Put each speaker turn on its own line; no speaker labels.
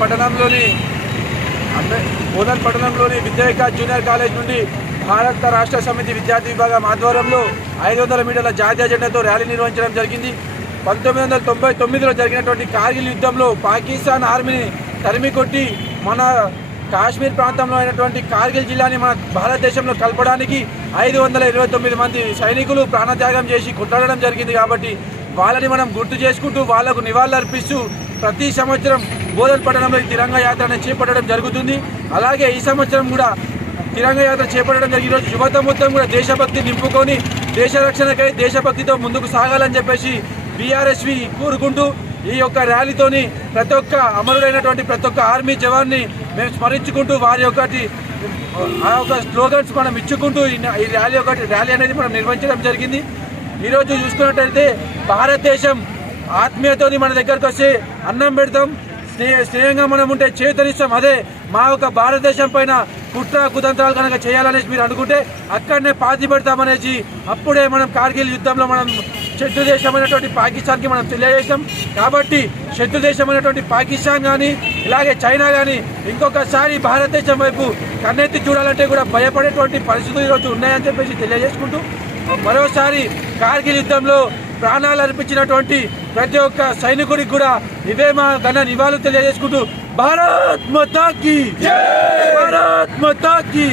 పట్టణంలోని అంబే- పట్టణంలోని విద్యాక junior college నుండి భారత రాష్ట్ర సమితి విద్యార్థి విభాగం ఆధ్వర్యంలో ఐదు వందల మీటర్ల జాతీయ జెండాతో ర్యాలీ నిర్వహించడం జరిగింది. పంతొమ్మిది వందల తొంభై తొమ్మిదిలో జరిగినటువంటి కార్గిల్ యుద్ధంలో పాకిస్తాన్ ఆర్మీని తరిమి కొట్టి మన కాశ్మీర్ ప్రాంతంలో అయినటువంటి కార్గిల్ జిల్లాని మన భారతదేశంలో కలపడానికి ఐదు వందల ఇరవై తొమ్మిది మంది సైనికులు ప్రాణత్యాగం చేసి కొట్టడం జరిగింది కాబట్టి వాళ్ళని మనం గుర్తు చేసుకుంటూ వాళ్ళకు నివాళులర్పిస్తూ ప్రతి సంవత్సరం బోధన పట్టణంలో తిరంగ యాత్ర చేపట్టడం జరుగుతుంది. అలాగే ఈ సంవత్సరం కూడా తిరంగ యాత్ర చేపట్టడం జరిగి ఈరోజు యువత మొత్తం కూడా దేశభక్తి నింపుకొని దేశ రక్షణకై దేశభక్తితో ముందుకు సాగాలని చెప్పేసి బీఆర్ఎస్వి కోరుకుంటూ ఈ యొక్క ర్యాలీతోని ప్రతి ఒక్క అమరుడైనటువంటి ప్రతి ఒక్క ఆర్మీ జవాన్ని మేము స్మరించుకుంటూ వారి యొక్కటి ఆ యొక్క స్లోగన్స్ మనం ఇచ్చుకుంటూ ఈ ఈ ర్యాలీ ఒకటి ర్యాలీ అనేది మనం నిర్వహించడం జరిగింది. ఈరోజు చూసుకున్నట్టయితే భారతదేశం ఆత్మీయతోని మన దగ్గరకు వస్తే అన్నం పెడతాం. స్నేహ స్నేహంగా మనం ఉంటే చేతనిస్తాం. అదే మా యొక్క భారతదేశం పైన కుట్ర కుతంత్రాలు కనుక చేయాలనేసి మీరు అనుకుంటే అక్కడనే పాతి పెడతామనేసి అప్పుడే మనం కార్గిల్ యుద్ధంలో మనం శత్రు దేశమైనటువంటి పాకిస్తాన్కి మనం తెలియజేసాం కాబట్టి శత్రు దేశమైనటువంటి పాకిస్తాన్ కానీ ఇలాగే చైనా కానీ ఇంకొకసారి భారతదేశం వైపు కన్నెత్తి చూడాలంటే కూడా భయపడేటువంటి పరిస్థితులు ఈరోజు ఉన్నాయని చెప్పేసి తెలియజేసుకుంటూ మరోసారి కార్గిల్ యుద్ధంలో ప్రాణాలు అర్పించినటువంటి ప్రతి ఒక్క సైనికుడికి కూడా ఇవే మా ఘన నివాళులు తెలియజేసుకుంటూ భారత్ మాతాకి భారత్ మాతాకి